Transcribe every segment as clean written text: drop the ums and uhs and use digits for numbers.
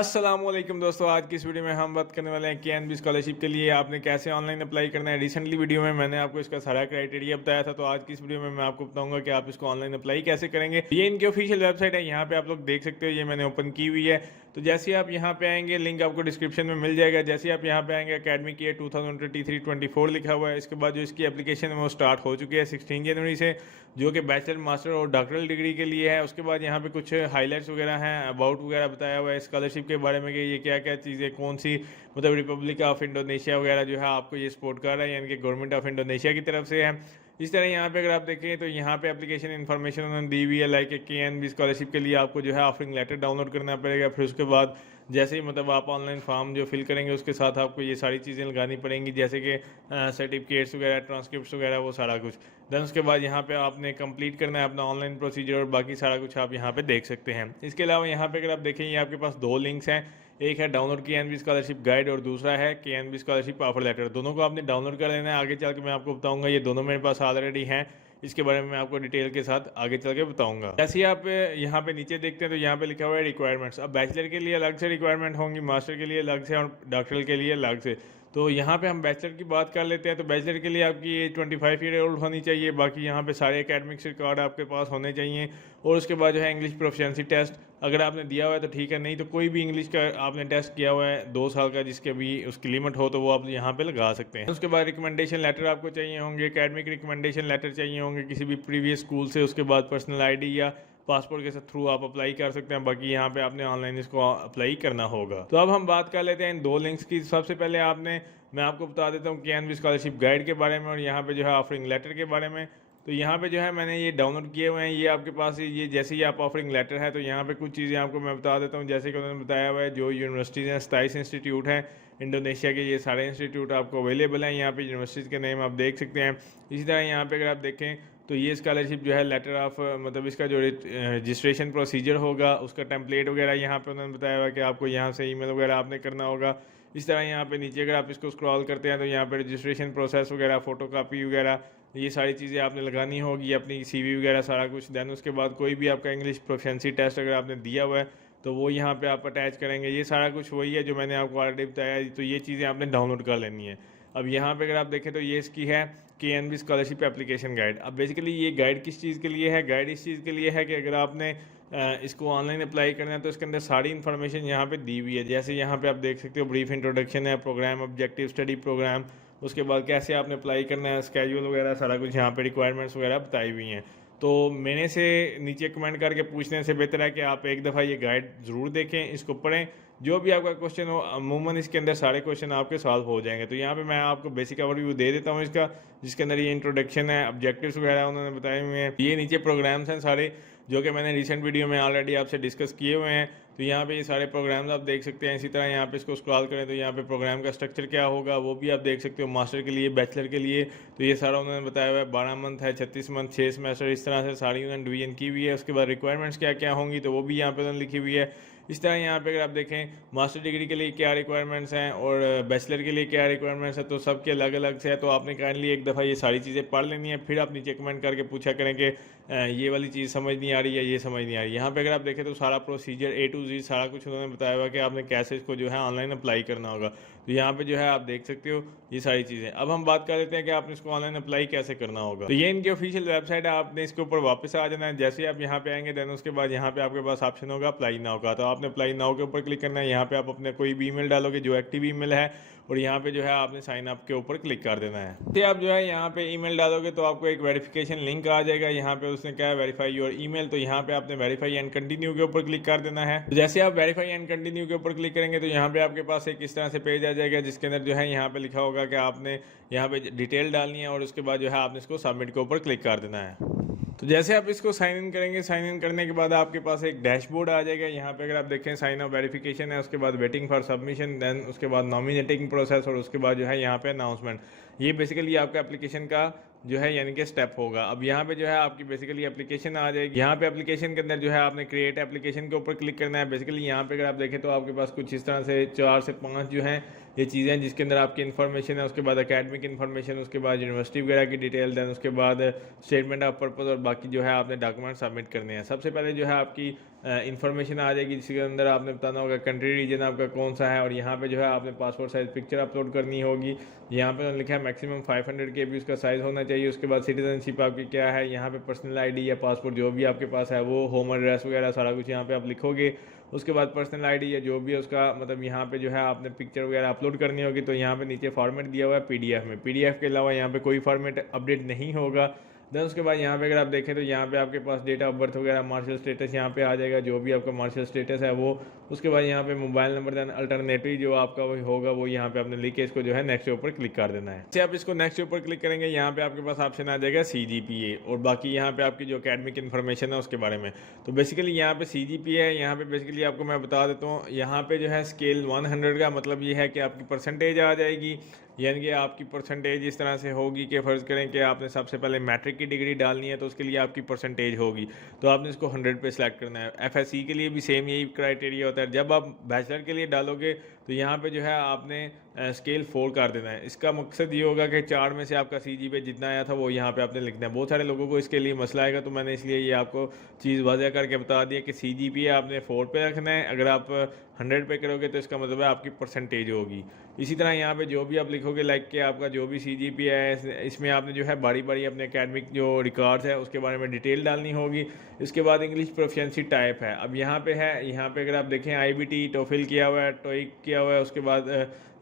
अस्सलामुअलैकुम दोस्तों, आज की इस वीडियो में हम बात करने वाले हैं केएनबी स्कॉलरशिप के लिए आपने कैसे ऑनलाइन अप्लाई करना है। रिसेंटली वीडियो में मैंने आपको इसका सारा क्राइटेरिया बताया था, तो आज की इस वीडियो में मैं आपको बताऊंगा कि आप इसको ऑनलाइन अप्लाई कैसे करेंगे। ये इनकी ऑफिशियल वेबसाइट है, यहाँ पे आप लोग देख सकते हो, ये मैंने ओपन की हुई है। तो जैसे आप यहाँ पे आएंगे, लिंक आपको डिस्क्रिप्शन में मिल जाएगा। जैसे आप यहाँ पे आएंगे, अकेडमिक ईयर 2023-24 लिखा हुआ है। इसके बाद जो इसकी एप्लीकेशन है वो स्टार्ट हो चुकी है 16 जनवरी से, जो कि बैचलर, मास्टर और डॉक्टरल डिग्री के लिए है। उसके बाद यहाँ पे कुछ हाईलाइट्स वगैरह हैं, अबाउट वगैरह बताया हुआ है स्कॉलरशिप के बारे में कि ये क्या क्या चीज़ें, कौन सी मतलब रिपब्लिक ऑफ इंडोनेशिया वगैरह जो है आपको ये सपोर्ट कर रहा है, यानी कि गवर्नमेंट ऑफ इंडोनेशिया की तरफ से है। इस तरह यहाँ पे अगर आप देखें तो यहाँ पे एप्लीकेशन इन्फॉर्मेशन उन्होंने दी हुई है, लाइक केएनबी स्कॉलरशिप के लिए आपको जो है ऑफरिंग लेटर डाउनलोड करना पड़ेगा। फिर उसके बाद जैसे ही मतलब आप ऑनलाइन फॉर्म जो फिल करेंगे उसके साथ आपको ये सारी चीज़ें लगानी पड़ेंगी, जैसे कि सर्टिफिकेट्स वगैरह, ट्रांसक्रिप्ट वगैरह, वो सारा कुछ। देन उसके बाद यहाँ पे आपने कंप्लीट करना है अपना ऑनलाइन प्रोसीजर और बाकी सारा कुछ आप यहाँ पे देख सकते हैं। इसके अलावा यहाँ पे अगर आप देखें, ये आपके पास दो लिंक्स हैं, एक है डाउनलोड केएनबी स्कॉलरशिप गाइड और दूसरा है केएनबी स्कॉलरशिप ऑफर लेटर। दोनों को आपने डाउनलोड कर लेना है। आगे चल के मैं आपको बताऊंगा, ये दोनों मेरे पास ऑलरेडी हैं, इसके बारे में मैं आपको डिटेल के साथ आगे चल के बताऊंगा। जैसे ही आप यहाँ पे नीचे देखते हैं तो यहाँ पे लिखा हुआ है रिक्वायरमेंट्स। अब बैचलर के लिए अलग से रिक्वायरमेंट होंगी, मास्टर के लिए अलग से और डॉक्टरल के लिए अलग से। तो यहाँ पे हम बैचलर की बात कर लेते हैं। तो बैचलर के लिए आपकी एज 25 ईयर ओल्ड होनी चाहिए। बाकी यहाँ पे सारे एकेडमिक्स रिकॉर्ड आपके पास होने चाहिए। और उसके बाद जो है इंग्लिश प्रोफिशिएंसी टेस्ट अगर आपने दिया हुआ है तो ठीक है, नहीं तो कोई भी इंग्लिश का आपने टेस्ट किया हुआ है 2 साल का, जिसके भी उसकी लिमिट हो, तो वो आप यहाँ पे लगा सकते हैं। उसके बाद रिकमेंडेशन लेटर आपको चाहिए होंगे, एकेडमिक रिकमेंडेशन लेटर चाहिए होंगे किसी भी प्रीवियस स्कूल से। उसके बाद पर्सनल आईडी या पासपोर्ट के थ्रू आप अप्लाई कर सकते हैं। बाकी यहाँ पे आपने ऑनलाइन इसको अप्लाई करना होगा। तो अब हम बात कर लेते हैं इन दो लिंक्स की। सबसे पहले मैं आपको बता देता हूँ केएनबी स्कॉलरशिप गाइड के बारे में और यहाँ पे जो है ऑफरिंग लेटर के बारे में। तो यहाँ पे जो है मैंने ये डाउनलोड किए हुए हैं, ये आपके पास ये जैसे ही आप ऑफरिंग लेटर है तो यहाँ पे कुछ चीज़ें आपको मैं बता देता हूँ। जैसे कि उन्होंने बताया हुआ है, जो यूनिवर्सिटीज़ हैं 27 इंस्टीट्यूट हैं इंडोनेशिया के, ये सारे इंस्टीट्यूट आपको अवेलेबल हैं। यहाँ पे यूनिवर्सिटीज़ के नेम आप देख सकते हैं। इसी तरह यहाँ पे अगर आप देखें तो ये स्कॉलरशिप जो है लेटर ऑफ मतलब इसका जो रजिस्ट्रेशन प्रोसीजर होगा उसका टेम्पलेट वगैरह यहाँ पे उन्होंने बताया हुआ कि आपको यहाँ से ईमेल वगैरह आपने करना होगा। इस तरह यहाँ पे नीचे अगर आप इसको स्क्रॉल करते हैं तो यहाँ पे रजिस्ट्रेशन प्रोसेस वगैरह, फोटोकॉपी वगैरह, ये सारी चीज़ें आपने लगानी होगी, अपनी सीवी वगैरह सारा कुछ। देन उसके बाद कोई भी आपका इंग्लिश प्रोफिशिएंसी टेस्ट अगर आपने दिया हुआ है तो वो यहाँ पे आप अटैच करेंगे। ये सारा कुछ वही है जो मैंने आपको ऑलरेडी बताया। तो ये चीज़ें आपने डाउनलोड कर लेनी है। अब यहाँ पे अगर आप देखें तो ये इसकी है केएनबी स्कॉलरशिप एप्लीकेशन गाइड। अब बेसिकली ये गाइड किस चीज़ के लिए है? गाइड इस चीज़ के लिए है कि अगर आपने इसको ऑनलाइन अप्लाई करना है तो इसके अंदर सारी इन्फॉर्मेशन यहाँ पे दी हुई है। जैसे यहाँ पे आप देख सकते हो, ब्रीफ इंट्रोडक्शन है, प्रोग्राम, ऑब्जेक्टिव स्टडी प्रोग्राम, उसके बाद कैसे आपने अप्लाई करना है, स्केड्यूल वगैरह सारा कुछ यहाँ पे रिक्वायरमेंट्स वगैरह बताई हुई हैं। तो मैंने से नीचे कमेंट करके पूछने से बेहतर है कि आप एक दफ़ा ये गाइड ज़रूर देखें, इसको पढ़ें। जो भी आपका क्वेश्चन हो, अमूमन इसके अंदर सारे क्वेश्चन आपके सॉल्व हो जाएंगे। तो यहाँ पे मैं आपको बेसिक ओवरव्यू दे देता हूँ इसका, जिसके अंदर ये इंट्रोडक्शन है, ऑब्जेक्टिव्स वगैरह उन्होंने बताए हुए हैं। ये नीचे प्रोग्राम्स हैं सारे, जो कि मैंने रिसेंट वीडियो में ऑलरेडी आपसे डिस्कस किए हुए हैं। तो यहाँ पे ये सारे प्रोग्राम्स आप देख सकते हैं। इसी तरह यहाँ पे इसको स्क्रॉल करें तो यहाँ पे प्रोग्राम का स्ट्रक्चर क्या होगा वो भी आप देख सकते हो। मास्टर के लिए, बैचलर के लिए तो ये सारा उन्होंने बताया हुआ है। 12 मंथ है, 36 मंथ, 6 सेमेस्टर, इस तरह से सारी उन्होंने डिवीजन की हुई है। उसके बाद रिक्वायरमेंट्स क्या क्या होंगी तो वो भी यहाँ पे उन्होंने लिखी हुई है। इस तरह यहाँ पे अगर आप देखें मास्टर डिग्री के लिए क्या रिक्वायरमेंट्स हैं और बैचलर के लिए क्या रिक्वायरमेंट्स हैं, तो सबके अलग अलग से है। तो आपने काइंडली एक दफ़ा ये सारी चीज़ें पढ़ लेनी है, फिर आप नीचे कमेंट करके पूछा करें कि ये वाली चीज़ समझ नहीं आ रही है, ये समझ नहीं आ रही। यहाँ पे अगर आप देखें तो सारा प्रोसीजर A to Z सारा कुछ उन्होंने बताया हुआ कि आपने कैसे इसको जो है ऑनलाइन अप्लाई करना होगा। तो यहाँ पे जो है आप देख सकते हो ये सारी चीज़ें। अब हम बात कर लेते हैं कि आपने इसको ऑनलाइन अप्लाई कैसे करना होगा। तो ये इनकी ऑफिशियल वेबसाइट है, आपने इसके ऊपर वापस आ जाना है। जैसे आप यहाँ पे आएंगे देन उसके बाद यहाँ पे आपके पास ऑप्शन होगा अप्लाई नाउ का। तो आपने अप्लाई नाउ के ऊपर क्लिक करना है। यहाँ पे आप अपने कोई भी ईमेल डालोगे जो एक्टिव ईमेल है, और यहाँ पे जो है आपने साइन अप के ऊपर क्लिक कर देना है। फिर आप जो है यहाँ पे ईमेल डालोगे तो आपको एक वेरिफिकेशन लिंक आ जाएगा। यहाँ पे उसने क्या है, वेरीफाई योर ईमेल। तो यहाँ पे आपने वेरीफाई एंड कंटिन्यू के ऊपर क्लिक कर देना है। तो जैसे आप वेरीफाई एंड कंटिन्यू के ऊपर क्लिक करेंगे तो यहाँ पे आपके पास एक इस तरह से पेज आ जाएगा, जिसके अंदर जो है यहाँ पे लिखा होगा कि आपने यहाँ पे डिटेल डालनी है और उसके बाद जो है आपने इसको सबमिट के ऊपर क्लिक कर देना है। तो जैसे आप इसको साइन इन करेंगे, साइन इन करने के बाद आपके पास एक डैशबोर्ड आ जाएगा। यहाँ पे अगर आप देखें साइन अप वेरिफिकेशन है, उसके बाद वेटिंग फॉर सबमिशन, देन उसके बाद नॉमिनेटिंग प्रोसेस और उसके बाद जो है यहाँ पे अनाउंसमेंट। ये बेसिकली आपका एप्लीकेशन का जो है यानी कि स्टेप होगा। अब यहाँ पे जो है आपकी बेसिकली एप्लीकेशन आ जाएगी। यहाँ पे एप्लीकेशन के अंदर जो है आपने क्रिएट एप्लीकेशन के ऊपर क्लिक करना है। बेसिकली यहाँ पे अगर आप देखें तो आपके पास कुछ इस तरह से 4 से 5 जो हैं ये चीज़ें हैं, जिसके अंदर आपकी इन्फॉर्मेशन है, उसके बाद एकेडमिक इन्फॉर्मेशन, उसके बाद यूनिवर्सिटी वगैरह की डिटेल, देन उसके बाद स्टेटमेंट ऑफ पर्पस और बाकी जो है आपने डॉक्यूमेंट सबमिट करने हैं। सबसे पहले जो है आपकी इन्फॉर्मेशन आ जाएगी, जिसके अंदर आपने बताना होगा कंट्री रीजन आपका कौन सा है, और यहाँ पे जो है आपने पासपोर्ट साइज़ पिक्चर अपलोड करनी होगी। यहाँ पे लिखा है मैक्सिमम 500 KB उसका साइज़ होना चाहिए। उसके बाद सिटीजनशिप आपकी क्या है, यहाँ पे पर्सनल आईडी या पासपोर्ट जो भी आपके पास है वो, होम एड्रेस वगैरह सारा कुछ यहाँ पे आप लिखोगे। उसके बाद पर्सनल आईडी या जो भी है उसका मतलब यहाँ पे जो है आपने पिक्चर वगैरह अपलोड करनी होगी। तो यहाँ पे नीचे फॉर्मेट दिया हुआ है PDF में, PDF के अलावा यहाँ पे कोई फॉर्मेट अपडेट नहीं होगा। देन उसके बाद यहाँ पे अगर आप देखें तो यहाँ पे आपके पास डेट ऑफ बर्थ वगैरह, मार्शल स्टेटस यहाँ पे आ जाएगा, जो भी आपका मार्शल स्टेटस है वो। उसके बाद यहाँ पे मोबाइल नंबर, देन अल्टरनेटिव जो आपका वही होगा वो यहाँ पे आपने लिख के इसको जो है नेक्स्ट के ऊपर क्लिक कर देना है। जैसे आप इसको नेक्स्ट के ऊपर क्लिक करेंगे, यहाँ पे आपके पास ऑप्शन आ जाएगा CGPA, और बाकी यहाँ पे आपकी जो अकेडमिक इन्फॉर्मेशन है उसके बारे में। तो बेसिकली यहाँ पे CGPA है, यहाँ पे बेसिकली आपको मैं बता देता हूँ, यहाँ पे जो है स्केल 100 का मतलब ये है कि आपकी परसेंटेज आ जाएगी, यानी कि आपकी परसेंटेज इस तरह से होगी कि फ़र्ज़ करें कि आपने सबसे पहले मैट्रिक की डिग्री डालनी है तो उसके लिए आपकी परसेंटेज होगी, तो आपने इसको 100 पे सिलेक्ट करना है। FSC के लिए भी सेम यही क्राइटेरिया होता है। जब आप बैचलर के लिए डालोगे तो यहाँ पे जो है आपने स्केल 4 कर देना है। इसका मकसद ये होगा कि 4 में से आपका CGPA जितना आया था वो यहाँ पे आपने लिखना है। बहुत सारे लोगों को इसके लिए मसला आएगा, तो मैंने इसलिए ये आपको चीज़ वाज़ह करके बता दिया कि CGPA आपने 4 पे रखना है। अगर आप 100 पे करोगे तो इसका मतलब है आपकी परसेंटेज होगी। इसी तरह यहाँ पे जो भी आप लिखोगे लाइक कि आपका जो भी CGPA है, इसमें आपने जो है बारी बारी अपने एकेडमिक जो रिकॉर्ड्स है उसके बारे में डिटेल डालनी होगी। इसके बाद इंग्लिश प्रोफिशिएंसी टाइप है, अब यहाँ पे है, यहाँ पे अगर आप देखें IBT टोफिल किया हुआ है, टोइक किया हुआ है। उसके बाद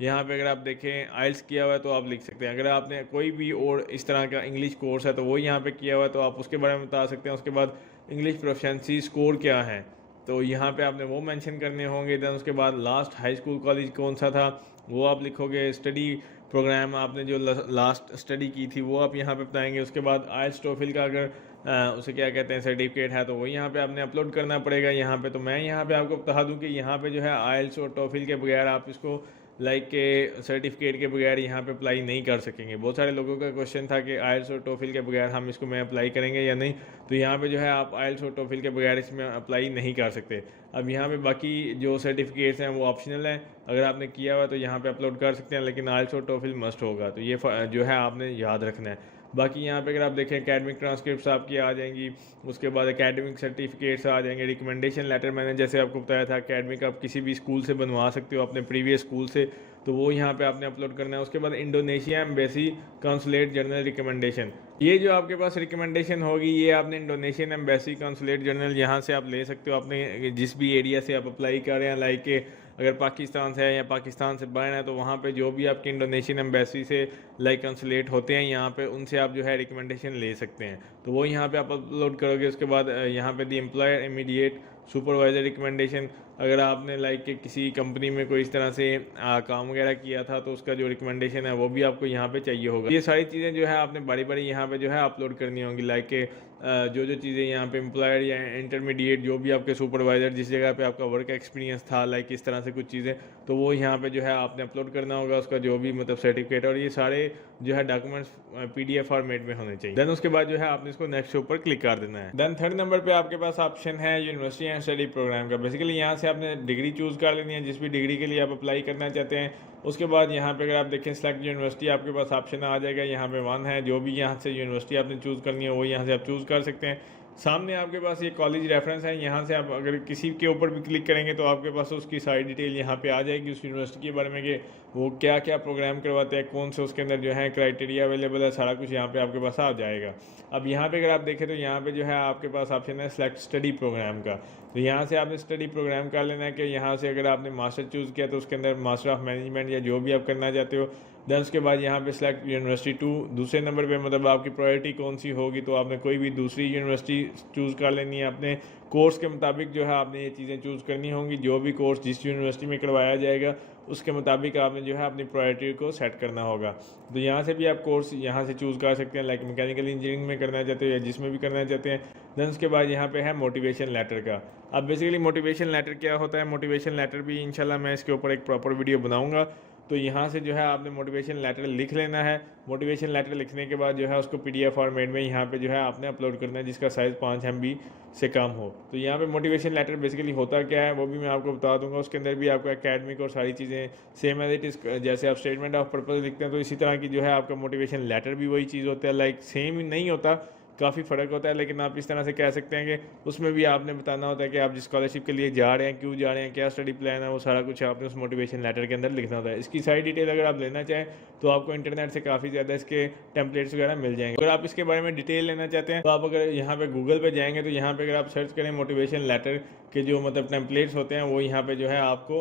यहाँ पे अगर आप देखें आइल्स किया हुआ है तो आप लिख सकते हैं। अगर आपने कोई भी और इस तरह का इंग्लिश कोर्स है तो वो यहाँ पे किया हुआ है तो आप उसके बारे में बता सकते हैं। उसके बाद इंग्लिश प्रोफिशिएंसी स्कोर क्या है तो यहाँ पे आपने वो मेंशन करने होंगे। देन उसके बाद लास्ट हाई स्कूल कॉलेज कौन सा था वो आप लिखोगे। स्टडी प्रोग्राम आपने जो लास्ट स्टडी की थी वो आप यहाँ पे बताएंगे। उसके बाद आइल्स टोफिल का अगर उसे क्या कहते हैं सर्टिफिकेट है तो वो यहाँ पे आपने अपलोड करना पड़ेगा यहाँ पे। तो मैं यहाँ पे आपको बता दूँ कि यहाँ पे जो है आइल्स और टोफिल के बगैर आप इसको लाइक के सर्टिफिकेट के बगैर यहाँ पे अप्लाई नहीं कर सकेंगे। बहुत सारे लोगों का क्वेश्चन था कि आइल्स और टोफिल के बगैर हम इसको में अप्लाई करेंगे या नहीं, तो यहाँ पे जो है आप आइल्स और टोफिल के बगैर इसमें अप्लाई नहीं कर सकते। अब यहाँ पे बाकी जो सर्टिफिकेट्स हैं वो ऑप्शनल हैं, अगर आपने किया हुआ तो यहाँ पे अपलोड कर सकते हैं, लेकिन आइल्स और टोफिल मस्ट होगा, तो ये जो है आपने याद रखना है। बाकी यहाँ पे अगर आप देखें एकेडमिक ट्रांसक्रिप्ट्स आपकी आ जाएंगी। उसके बाद एकेडमिक सर्टिफिकेट्स आ जाएंगे। रिकमेंडेशन लेटर मैंने जैसे आपको बताया था एकेडमिक आप किसी भी स्कूल से बनवा सकते हो अपने प्रीवियस स्कूल से, तो वो यहाँ पे आपने अपलोड करना है। उसके बाद Indonesia embassy consulate general recommendation, ये जो आपके पास रिकमेंडेशन होगी ये आपने इंडोनेशियन एम्बेसी कॉन्सुलेट जनरल यहाँ से आप ले सकते हो अपने जिस भी एरिया से आप अप्लाई कर रहे हैं। लाइक के अगर पाकिस्तान से है या पाकिस्तान से बाहर है तो वहाँ पे जो भी आपके इंडोनेशियन एम्बेसी से लाइक कंसुलेट होते हैं यहाँ पे उनसे आप जो है रिकमेंडेशन ले सकते हैं, तो वो यहाँ पे आप अपलोड करोगे। उसके बाद यहाँ पे दी एम्प्लॉयर इमीडिएट सुपरवाइजर रिकमेंडेशन, अगर आपने लाइक के किसी कंपनी में कोई इस तरह से काम वगैरह किया था तो उसका जो रिकमेंडेशन है वो भी आपको यहाँ पे चाहिए होगा। ये सारी चीज़ें जो है आपने बारी बारी यहाँ पे जो है अपलोड करनी होंगी। लाइक के जो चीज़ें यहाँ पे एम्प्लॉयर या इंटरमीडिएट जो भी आपके सुपरवाइज़र जिस जगह पे आपका वर्क एक्सपीरियंस था लाइक इस तरह से कुछ चीज़ें, तो वो यहाँ पे जो है आपने अपलोड करना होगा उसका जो भी मतलब सर्टिफिकेट, और ये सारे जो है डॉक्यूमेंट्स PDF फॉर्मेट में होने चाहिए। देन उसके बाद जो है आपने इसको नेक्स्ट के ऊपर क्लिक कर देना है। देन थर्ड नंबर पे आपके पास ऑप्शन है यूनिवर्सिटी एंड स्टडी प्रोग्राम का। बेसिकली यहाँ से आपने डिग्री चूज़ कर लेनी है जिस भी डिग्री के लिए आप अप्लाई करना चाहते हैं। उसके बाद यहाँ पे अगर आप देखें सेलेक्ट यूनिवर्सिटी आपके पास ऑप्शन आ जाएगा, यहाँ पे 1 है, जो भी यहाँ से यूनिवर्सिटी आपने चूज़ करनी है वो यहाँ से आप चूज़ कर सकते हैं। सामने आपके पास ये कॉलेज रेफरेंस है, यहाँ से आप अगर किसी के ऊपर भी क्लिक करेंगे तो आपके पास उसकी सारी डिटेल यहाँ पे आ जाएगी उस यूनिवर्सिटी के बारे में कि वो क्या क्या प्रोग्राम करवाते हैं, कौन से उसके अंदर जो है क्राइटेरिया अवेलेबल है, सारा कुछ यहाँ पे आपके पास आ जाएगा। अब यहाँ पे अगर आप देखें तो यहाँ पे जो है आपके पास ऑप्शन है सेलेक्ट स्टडी प्रोग्राम का, तो यहाँ से आपने स्टडी प्रोग्राम कर लेना है कि यहाँ से अगर आपने मास्टर चूज़ किया तो उसके अंदर मास्टर ऑफ मैनेजमेंट या जो भी आप करना चाहते हो। देन उसके बाद यहाँ पे सिलेक्ट यूनिवर्सिटी 2, दूसरे नंबर पे मतलब आपकी प्रायोरिटी कौन सी होगी, तो आपने कोई भी दूसरी यूनिवर्सिटी चूज़ कर लेनी है। अपने कोर्स के मुताबिक जो है आपने ये चीज़ें चूज़ करनी होंगी, जो भी कोर्स जिस यूनिवर्सिटी में करवाया जाएगा उसके मुताबिक आपने जो है अपनी प्रायोरिटी को सेट करना होगा। तो यहाँ से भी आप कोर्स यहाँ से चूज़ कर सकते हैं, लाइक मैकेनिकल इंजीनियरिंग में करना चाहते हो या जिसमें भी करना चाहते हैं। देन उसके बाद यहाँ पे है मोटिवेशन लेटर का। अब बेसिकली मोटिवेशन लेटर क्या होता है, मोटिवेशन लेटर भी इंशाल्लाह मैं इसके ऊपर एक प्रॉपर वीडियो बनाऊँगा। तो यहाँ से जो है आपने मोटिवेशन लेटर लिख लेना है। मोटिवेशन लेटर लिखने के बाद जो है उसको PDF फॉर्मेट में यहाँ पे जो है आपने अपलोड करना है जिसका साइज़ 5 MB से कम हो। तो यहाँ पे मोटिवेशन लेटर बेसिकली होता क्या है वो भी मैं आपको बता दूंगा। उसके अंदर भी आपका एकेडमिक और सारी चीज़ें सेम एज इट इज़, जैसे आप स्टेटमेंट ऑफ पर्पज़ लिखते हैं तो इसी तरह की जो है आपका मोटिवेशन लेटर भी वही चीज़ होता है। लाइक सेम नहीं होता, काफ़ी फ़र्क होता है। लेकिन आप इस तरह से कह सकते हैं कि उसमें भी आपने बताना होता है कि आप जिस स्कॉलरशिप के लिए जा रहे हैं, क्यों जा रहे हैं, क्या स्टडी प्लान है, वो सारा कुछ आपने उस मोटिवेशन लेटर के अंदर लिखना होता है। इसकी सारी डिटेल अगर आप लेना चाहें तो आपको इंटरनेट से काफ़ी ज़्यादा इसके टेम्पलेट्स वगैरह मिल जाएंगे। अगर आप इसके बारे में डिटेल लेना चाहते हैं तो आप अगर यहाँ पे गूगल पे जाएंगे तो यहाँ पे अगर आप सर्च करें मोटिवेशन लेटर के जो मतलब टेम्पलेट्स होते हैं, वो यहाँ पे जो है आपको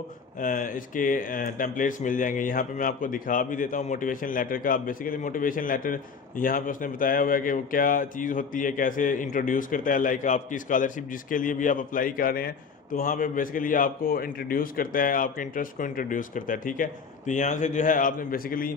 इसके टेम्पलेट्स मिल जाएंगे। यहाँ पे मैं आपको दिखा भी देता हूँ मोटिवेशन लेटर का। बेसिकली मोटिवेशन लेटर यहाँ पे उसने बताया हुआ है कि वो क्या चीज़ होती है, कैसे इंट्रोड्यूस करता है। लाइक आपकी स्कॉलरशिप जिसके लिए भी आप अप्लाई कर रहे हैं तो वहाँ पे बेसिकली आपको इंट्रोड्यूस करता है, आपके इंटरेस्ट को इंट्रोड्यूस करता है, ठीक है। तो यहाँ से जो है आपने बेसिकली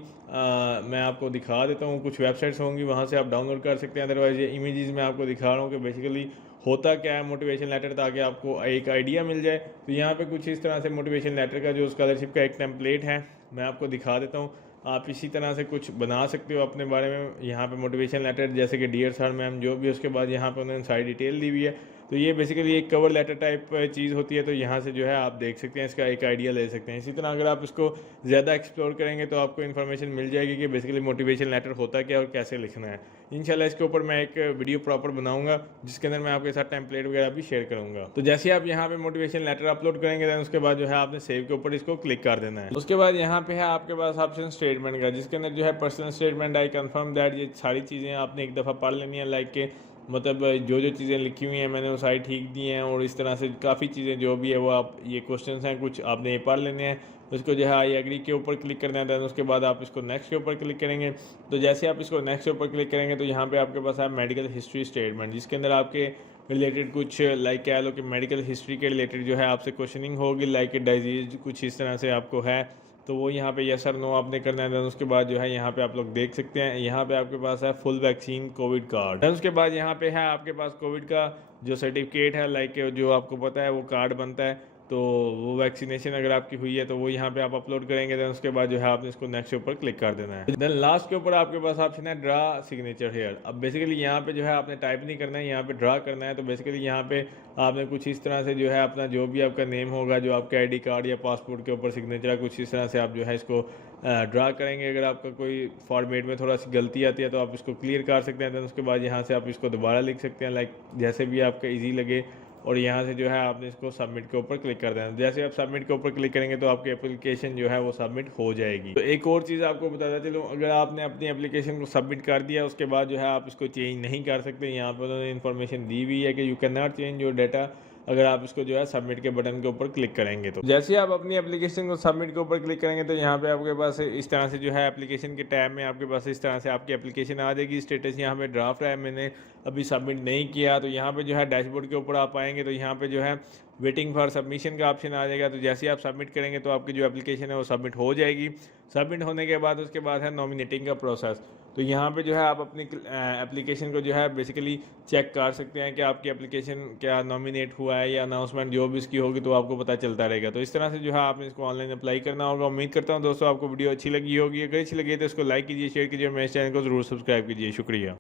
मैं आपको दिखा देता हूँ, कुछ वेबसाइट्स होंगी वहाँ से आप डाउनलोड कर सकते हैं। अदरवाइज़ ये इमेजेस मैं आपको दिखा रहा हूँ कि बेसिकली होता क्या है मोटिवेशन लेटर, ताकि आपको एक आइडिया मिल जाए। तो यहाँ पे कुछ इस तरह से मोटिवेशन लेटर का जो स्कॉलरशिप का एक टेम्पलेट है मैं आपको दिखा देता हूँ। आप इसी तरह से कुछ बना सकते हो अपने बारे में। यहाँ पे मोटिवेशन लेटर जैसे कि डियर सर मैम जो भी, उसके बाद यहाँ पे उन्होंने सारी डिटेल दी हुई है। तो ये बेसिकली एक कवर लेटर टाइप चीज़ होती है। तो यहाँ से जो है आप देख सकते हैं, इसका एक आइडिया ले सकते हैं। इसी तरह अगर आप इसको ज़्यादा एक्सप्लोर करेंगे तो आपको इन्फॉर्मेशन मिल जाएगी कि बेसिकली मोटिवेशन लेटर होता क्या और कैसे लिखना है। इंशाल्लाह इसके ऊपर मैं एक वीडियो प्रॉपर बनाऊंगा जिसके अंदर मैं आपके साथ टेम्पलेट वगैरह भी शेयर करूंगा। तो जैसे आप यहाँ पे मोटिवेशन लेटर अपलोड करेंगे देन उसके बाद जो है आपने सेव के ऊपर इसको क्लिक कर देना है। उसके बाद यहाँ पे है आपके पास ऑप्शन स्टेटमेंट का, जिसके अंदर जो है personal statement, I confirm that, ये सारी चीज़ें आपने एक दफ़ा पढ़ लेनी है। लाइक के मतलब जो जो चीज़ें लिखी हुई हैं मैंने वो सारी ठीक दी हैं, और इस तरह से काफ़ी चीज़ें जो भी है वो आप ये क्वेश्चंस हैं कुछ आपने ये पढ़ लेने हैं। उसको जो है आई एग्री के ऊपर क्लिक करना है, दैन उसके बाद आप इसको नेक्स्ट के ऊपर क्लिक करेंगे। तो जैसे आप इसको नेक्स्ट के ऊपर क्लिक करेंगे तो यहाँ पे आपके पास है मेडिकल हिस्ट्री स्टेटमेंट, जिसके अंदर आपके रिलेटेड कुछ लाइक कह लो कि मेडिकल हिस्ट्री के रिलेटेड जो है आपसे क्वेश्चनिंग होगी। लाइक डिजीज कुछ इस तरह से आपको है, तो वो यहाँ पे यस और नो आपने करना है। दैन उसके बाद जो है यहाँ पे आप लोग देख सकते हैं, यहाँ पे आपके पास है full vaccine Covid card. Then उसके बाद यहाँ पे है आपके पास कोविड का जो सर्टिफिकेट है, लाइक जो आपको पता है वो कार्ड बनता है, तो वो वैक्सीनेशन अगर आपकी हुई है तो वो यहाँ पे आप अपलोड करेंगे। दैन उसके बाद जो है आपने इसको नेक्स्ट के ऊपर क्लिक कर देना है। देन लास्ट के ऊपर आपके पास ऑप्शन है ड्रा सिग्नेचर हेयर। अब बेसिकली यहाँ पे जो है आपने टाइप नहीं करना है, यहाँ पे ड्रा करना है। तो बेसिकली यहाँ पे आपने कुछ इस तरह से जो है अपना जो भी आपका नेम होगा, जो आपके आईडी कार्ड या पासपोर्ट के ऊपर सिग्नेचर है, कुछ इस तरह से आप जो है इसको ड्रा करेंगे। अगर आपका कोई फॉर्मेट में थोड़ा सी गलती आती है तो आप इसको क्लियर कर सकते हैं। दैन उसके बाद यहाँ से आप इसको दोबारा लिख सकते हैं, लाइक जैसे भी आपका ईजी लगे। और यहाँ से जो है आपने इसको सबमिट के ऊपर क्लिक कर देना। जैसे आप सबमिट के ऊपर क्लिक करेंगे तो आपकी एप्लीकेशन जो है वो सबमिट हो जाएगी। तो एक और चीज़ आपको बताता चलूँ, अगर आपने अपनी एप्लीकेशन को सबमिट कर दिया उसके बाद जो है आप इसको चेंज नहीं कर सकते। यहाँ पर उन्होंने इन्फॉर्मेशन दी हुई है कि you can not change your data, अगर आप इसको जो है सबमिट के बटन के ऊपर क्लिक करेंगे। तो जैसे आप अपनी एप्लीकेशन को सबमिट के ऊपर क्लिक करेंगे तो यहाँ पे आपके पास इस तरह से जो है एप्लीकेशन के टैब में आपके पास इस तरह से आपकी एप्लीकेशन आ जाएगी। स्टेटस यहाँ पे ड्राफ्ट है, मैंने अभी सबमिट नहीं किया। तो यहाँ पे जो है डैशबोर्ड के ऊपर आप आएंगे तो यहाँ पे जो है वेटिंग फॉर सबमिशन का ऑप्शन आ जाएगा। तो जैसे आप सबमिट करेंगे तो आपकी जो एप्लीकेशन है वो सबमिट हो जाएगी। सबमिट होने के बाद उसके बाद है नॉमिनेटिंग का प्रोसेस। तो यहाँ पे जो है आप अपनी एप्लीकेशन को जो है बेसिकली चेक कर सकते हैं कि आपकी एप्लीकेशन क्या नॉमिनेट हुआ है या अनाउंसमेंट जो भी इसकी होगी तो आपको पता चलता रहेगा। तो इस तरह से जो है आपने इसको ऑनलाइन अप्लाई करना होगा। उम्मीद करता हूँ दोस्तों आपको वीडियो अच्छी लगी होगी। अगर अच्छी लगी तो इसको लाइक कीजिए, शेयर कीजिए, मेरे चैनल को जरूर सब्सक्राइब कीजिए। शुक्रिया।